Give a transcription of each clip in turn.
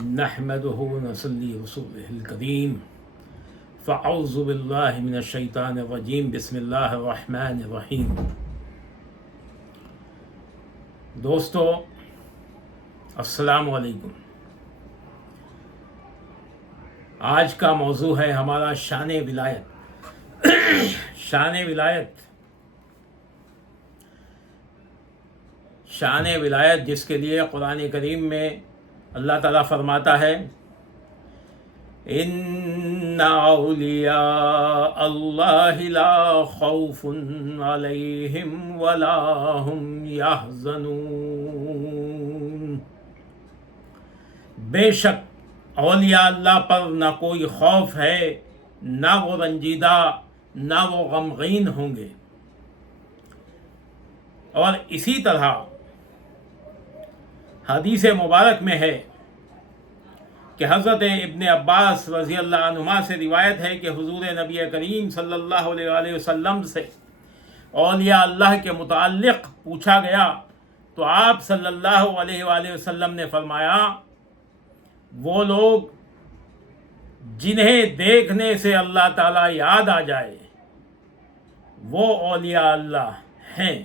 نحمده ونصلي رسوله الكريم فأعوذ بالله من الشيطان الرجيم بسم الله الرحمن الرحیم۔ دوستو السلام علیکم۔ آج کا موضوع ہے ہمارا شان ولایت۔ شان ولایت، شان ولایت جس کے لیے قرآن کریم میں اللہ تعالیٰ فرماتا ہے ان اولیاء اللہ لا خوف علیہم ولا هم یحزنون۔ بے شک اولیاء اللہ پر نہ کوئی خوف ہے، نہ وہ رنجیدہ، نہ وہ غمگین ہوں گے۔ اور اسی طرح حدیث مبارک میں ہے کہ حضرت ابن عباس رضی اللہ عنہما سے روایت ہے کہ حضور نبی کریم صلی اللہ علیہ وسلم سے اولیاء اللہ کے متعلق پوچھا گیا تو آپ صلی اللہ علیہ وآلہ وسلم نے فرمایا وہ لوگ جنہیں دیکھنے سے اللہ تعالیٰ یاد آ جائے وہ اولیاء اللہ ہیں۔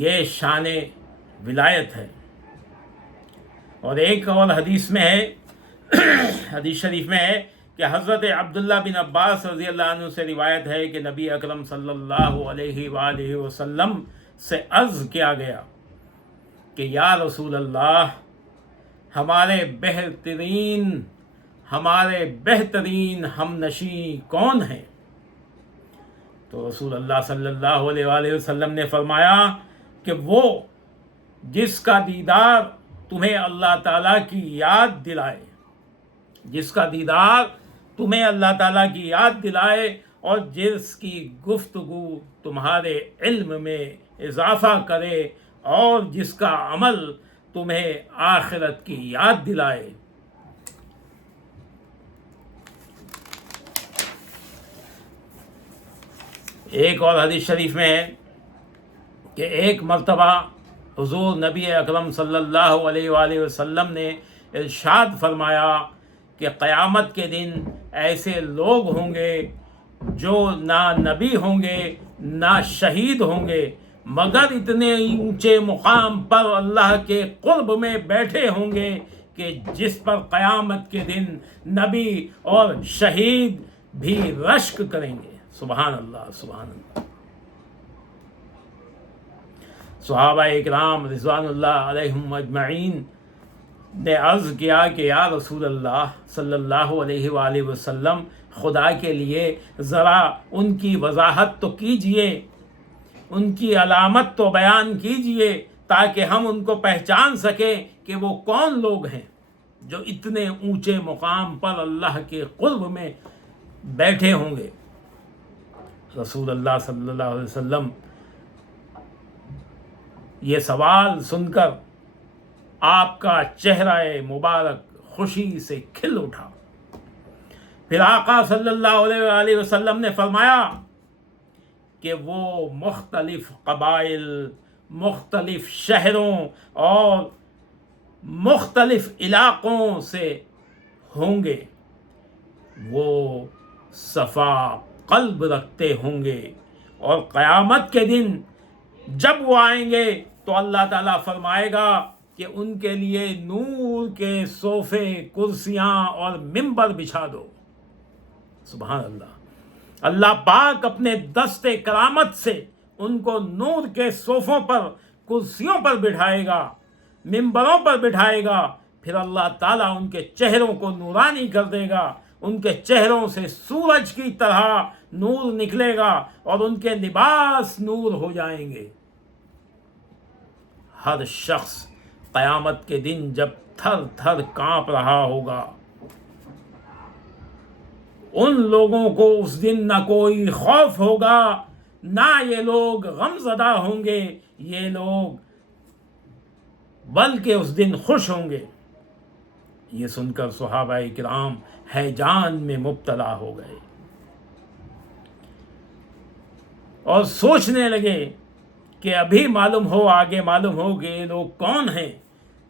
یہ شان ولایت ہے۔ اور ایک اور حدیث میں ہے، حدیث شریف میں ہے کہ حضرت عبداللہ بن عباس رضی اللہ عنہ سے روایت ہے کہ نبی اکرم صلی اللہ علیہ وآلہ وسلم سے عرض کیا گیا کہ یا رسول اللہ ہمارے بہترین ہم نشیں کون ہیں؟ تو رسول اللہ صلی اللہ علیہ وآلہ وسلم نے فرمایا کہ وہ جس کا دیدار تمہیں اللہ تعالیٰ کی یاد دلائے، جس کا دیدار تمہیں اللہ تعالیٰ کی یاد دلائے اور جس کی گفتگو تمہارے علم میں اضافہ کرے اور جس کا عمل تمہیں آخرت کی یاد دلائے۔ ایک اور حدیث شریف میں ہے کہ ایک مرتبہ حضور نبی اکرم صلی اللہ علیہ وآلہ وسلم نے ارشاد فرمایا کہ قیامت کے دن ایسے لوگ ہوں گے جو نہ نبی ہوں گے نہ شہید ہوں گے مگر اتنے اونچے مقام پر اللہ کے قرب میں بیٹھے ہوں گے کہ جس پر قیامت کے دن نبی اور شہید بھی رشک کریں گے۔ سبحان اللہ، سبحان اللہ۔ صحابہ اکرام رضوان اللہ علیہم اجمعین نے عرض کیا کہ یا رسول اللہ صلی اللہ علیہ وآلہ وسلم خدا کے لیے ذرا ان کی وضاحت تو کیجئے، ان کی علامت تو بیان کیجئے تاکہ ہم ان کو پہچان سکیں کہ وہ کون لوگ ہیں جو اتنے اونچے مقام پر اللہ کے قرب میں بیٹھے ہوں گے۔ رسول اللہ صلی اللہ علیہ وسلم یہ سوال سن کر آپ کا چہرہ مبارک خوشی سے کھل اٹھا۔ پھر آقا صلی اللہ علیہ وآلہ وسلم نے فرمایا کہ وہ مختلف قبائل، مختلف شہروں اور مختلف علاقوں سے ہوں گے، وہ صفا قلب رکھتے ہوں گے اور قیامت کے دن جب وہ آئیں گے تو اللہ تعالیٰ فرمائے گا کہ ان کے لیے نور کے صوفے، کرسیاں اور ممبر بچھا دو۔ سبحان اللہ۔ اللہ پاک اپنے دست کرامت سے ان کو نور کے صوفوں پر، کرسیوں پر بٹھائے گا، ممبروں پر بٹھائے گا، پھر اللہ تعالیٰ ان کے چہروں کو نورانی کر دے گا، ان کے چہروں سے سورج کی طرح نور نکلے گا اور ان کے لباس نور ہو جائیں گے۔ ہر شخص قیامت کے دن جب تھر تھر کانپ رہا ہوگا، ان لوگوں کو اس دن نہ کوئی خوف ہوگا، نہ یہ لوگ غم زدہ ہوں گے، یہ لوگ بلکہ اس دن خوش ہوں گے۔ یہ سن کر صحابہ کرام ہیجان میں مبتلا ہو گئے اور سوچنے لگے کہ ابھی معلوم ہو، آگے معلوم ہو کہ یہ لوگ کون ہیں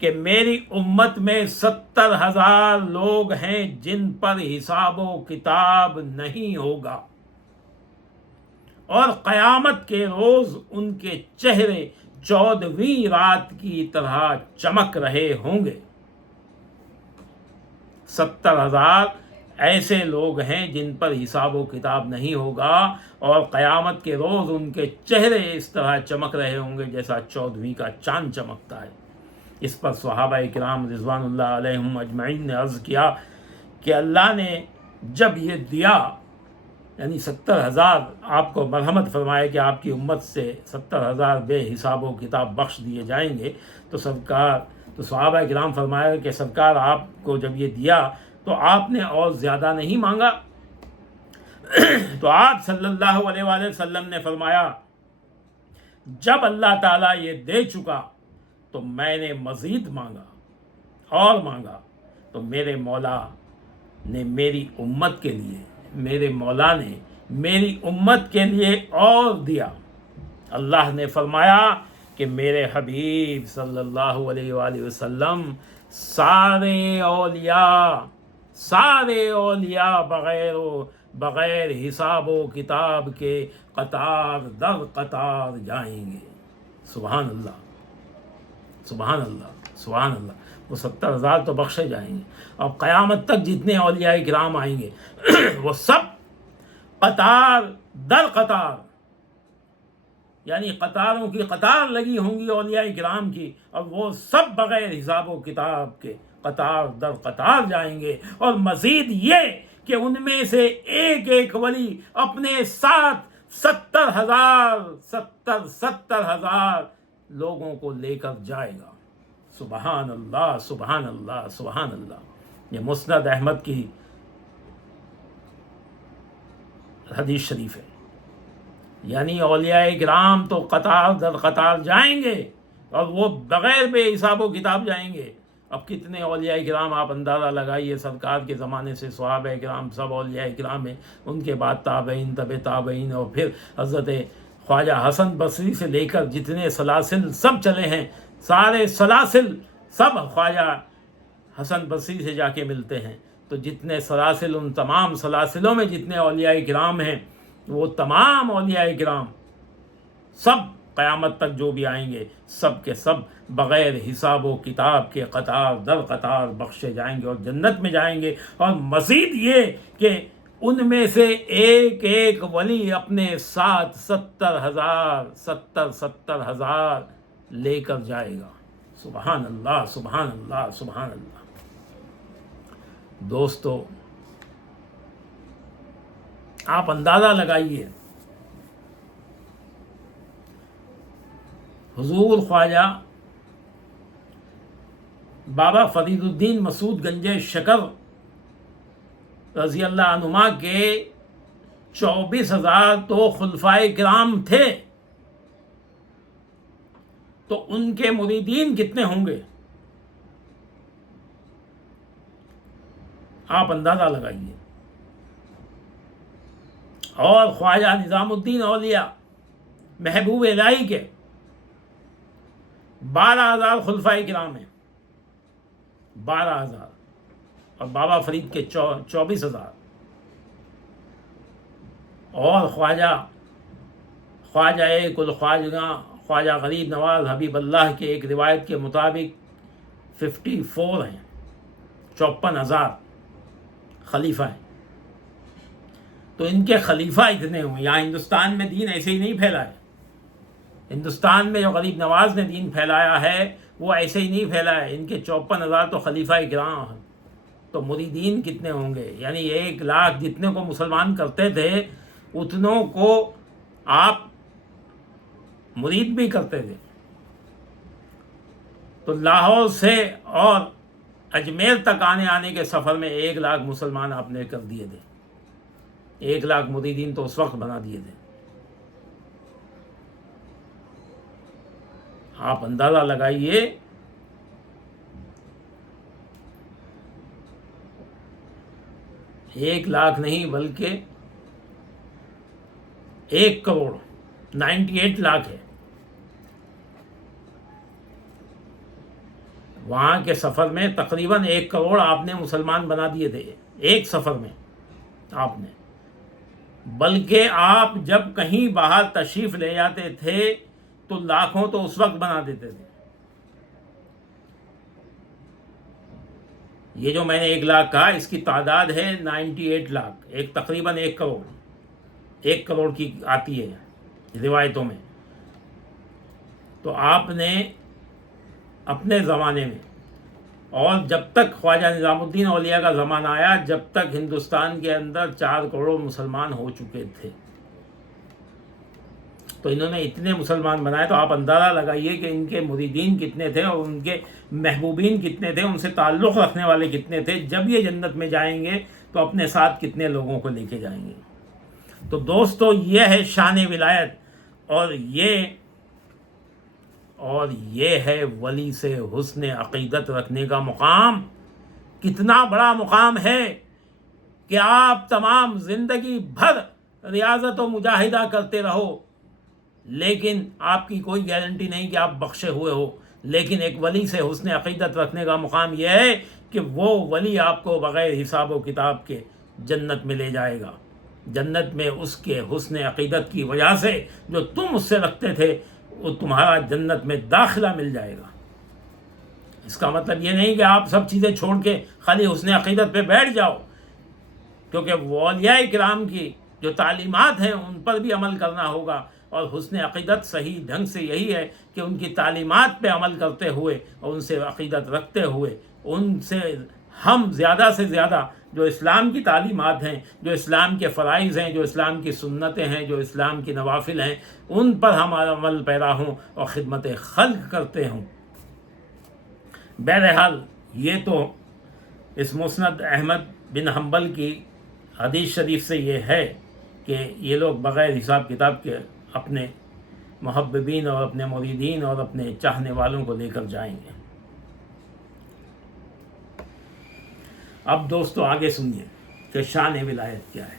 کہ میری امت میں 70,000 لوگ ہیں جن پر حساب و کتاب نہیں ہوگا، اور قیامت کے روز ان کے چہرے 14ویں رات کی طرح چمک رہے ہوں گے۔ 70,000 ایسے لوگ ہیں جن پر حساب و کتاب نہیں ہوگا، اور قیامت کے روز ان کے چہرے اس طرح چمک رہے ہوں گے جیسا 14ویں کا چاند چمکتا ہے۔ اس پر صحابہ کرام رضوان اللہ علیہم اجمعین نے عرض کیا کہ اللہ نے جب یہ دیا، یعنی 70,000 آپ کو مرحمت فرمائے کہ آپ کی امت سے 70,000 بے حساب و کتاب بخش دیے جائیں گے، تو صحابہ کرام فرمایا کہ سرکار آپ کو جب یہ دیا تو آپ نے اور زیادہ نہیں مانگا؟ تو آپ صلی اللہ علیہ وآلہ وسلم نے فرمایا جب اللہ تعالیٰ یہ دے چکا تو میں نے مزید مانگا اور مانگا، تو میرے مولا نے میری امت کے لیے، میرے مولا نے میری امت کے لیے اور دیا۔ اللہ نے فرمایا کہ میرے حبیب صلی اللہ علیہ وآلہ وسلم سارے اولیاء بغیر حساب و کتاب کے قطار در قطار جائیں گے۔ سبحان اللہ، سبحان اللہ، سبحان اللہ۔ وہ 70,000 تو بخشے جائیں گے، اور قیامت تک جتنے اولیاء کرام آئیں گے وہ سب قطار در قطار، یعنی قطاروں کی قطار لگی ہوں گی اولیاء کرام کی، اور وہ سب بغیر حساب و کتاب کے قطار در قطار جائیں گے۔ اور مزید یہ کہ ان میں سے ایک ایک ولی اپنے ساتھ 70,000 لوگوں کو لے کر جائے گا۔ سبحان اللہ، سبحان اللہ، سبحان اللہ۔ یہ مسند احمد کی حدیث شریف ہے، یعنی اولیاء کرام تو قطار در قطار جائیں گے، اور وہ بغیر بے حساب و کتاب جائیں گے۔ اب کتنے اولیاء کرام آپ اندازہ لگائیے، سرکار کے زمانے سے صحابہ کرام سب اولیاء کرام ہیں، ان کے بعد تابعین، تبع تابعین، اور پھر حضرت خواجہ حسن بصری سے لے کر جتنے سلاسل سب چلے ہیں، سارے سلاسل سب خواجہ حسن بصری سے جا کے ملتے ہیں۔ تو جتنے سلاسل، ان تمام سلاسلوں میں جتنے اولیاء کرام ہیں، وہ تمام اولیاء کرام سب قیامت تک جو بھی آئیں گے، سب کے سب بغیر حساب و کتاب کے قطار در قطار بخشے جائیں گے اور جنت میں جائیں گے۔ اور مزید یہ کہ ان میں سے ایک ایک ولی اپنے ساتھ 70,000 لے کر جائے گا۔ سبحان اللہ، سبحان اللہ، سبحان اللہ۔ دوستو، آپ اندازہ لگائیے، حضور خواجہ بابا فرید الدین مسعود گنج شکر رضی اللہ عنہما کے 24,000 تو خلفائے کرام تھے، تو ان کے مریدین کتنے ہوں گے؟ آپ اندازہ لگائیے۔ اور خواجہ نظام الدین اولیاء محبوب الہی کے 12,000 خلفائے کرام ہیں، 12,000، اور بابا فرید کے 24,000، اور خواجہ کل خواجگاں خواجہ غریب نواز حبیب اللہ کے ایک روایت کے مطابق 54 ہیں، 54,000 خلیفہ ہیں۔ تو ان کے خلیفہ اتنے ہوئے۔ یہاں ہندوستان میں دین ایسے ہی نہیں پھیلا ہے، ہندوستان میں جو غریب نواز نے دین پھیلایا ہے وہ ایسے ہی نہیں پھیلا ہے، ان کے 54,000 تو خلیفہ کرام ہیں۔ تو مریدین کتنے ہوں گے؟ یعنی 1,00,000 جتنے کو مسلمان کرتے تھے اتنوں کو آپ مرید بھی کرتے تھے۔ تو لاہور سے اور اجمیر تک آنے کے سفر میں 1,00,000 مسلمان آپ نے کر دیے تھے، 1,00,000 مریدین تو اس وقت بنا دیے تھے۔ آپ اندازہ لگائیے، ایک لاکھ نہیں بلکہ 1 کروڑ 98 لاکھ ہے۔ وہاں کے سفر میں تقریباً 1 کروڑ آپ نے مسلمان بنا دیے تھے ایک سفر میں آپ نے، بلکہ آپ جب کہیں باہر تشریف لے جاتے تھے تو لاکھوں تو اس وقت بنا دیتے تھے۔ یہ جو میں نے 1 لاکھ کہا، اس کی تعداد ہے 98 لاکھ، تقریباً 1 کروڑ، 1 کروڑ کی آتی ہے روایتوں میں۔ تو آپ نے اپنے زمانے میں، اور جب تک خواجہ نظام الدین اولیاء کا زمانہ آیا، جب تک ہندوستان کے اندر 4 کروڑ مسلمان ہو چکے تھے، تو انہوں نے اتنے مسلمان بنائے، تو آپ اندازہ لگائیے کہ ان کے مریدین کتنے تھے اور ان کے محبوبین کتنے تھے، ان سے تعلق رکھنے والے کتنے تھے۔ جب یہ جنت میں جائیں گے تو اپنے ساتھ کتنے لوگوں کو لے کے جائیں گے۔ تو دوستو، یہ ہے شان ولایت، اور یہ ہے ولی سے حسن عقیدت رکھنے کا مقام۔ کتنا بڑا مقام ہے کہ آپ تمام زندگی بھر ریاضت و مجاہدہ کرتے رہو، لیکن آپ کی کوئی گارنٹی نہیں کہ آپ بخشے ہوئے ہو، لیکن ایک ولی سے حسن عقیدت رکھنے کا مقام یہ ہے کہ وہ ولی آپ کو بغیر حساب و کتاب کے جنت میں لے جائے گا۔ جنت میں اس کے حسن عقیدت کی وجہ سے جو تم اس سے رکھتے تھے، وہ تمہارا جنت میں داخلہ مل جائے گا۔ اس کا مطلب یہ نہیں کہ آپ سب چیزیں چھوڑ کے خالی حسن عقیدت پہ بیٹھ جاؤ، کیونکہ اولیاء کرام کی جو تعلیمات ہیں ان پر بھی عمل کرنا ہوگا، اور حسن عقیدت صحیح ڈھنگ سے یہی ہے کہ ان کی تعلیمات پہ عمل کرتے ہوئے اور ان سے عقیدت رکھتے ہوئے، ان سے ہم زیادہ سے زیادہ جو اسلام کی تعلیمات ہیں، جو اسلام کے فرائض ہیں، جو اسلام کی سنتیں ہیں، جو اسلام کی نوافل ہیں، ان پر ہم عمل پیرا ہوں اور خدمت خلق کرتے ہوں۔ بہرحال یہ تو اس مسند احمد بن حنبل کی حدیث شریف سے یہ ہے کہ یہ لوگ بغیر حساب کتاب کے اپنے محببین اور اپنے مریدین اور اپنے چاہنے والوں کو لے کر جائیں گے۔ اب دوستو آگے سنیے کہ شان ولایت کیا ہے۔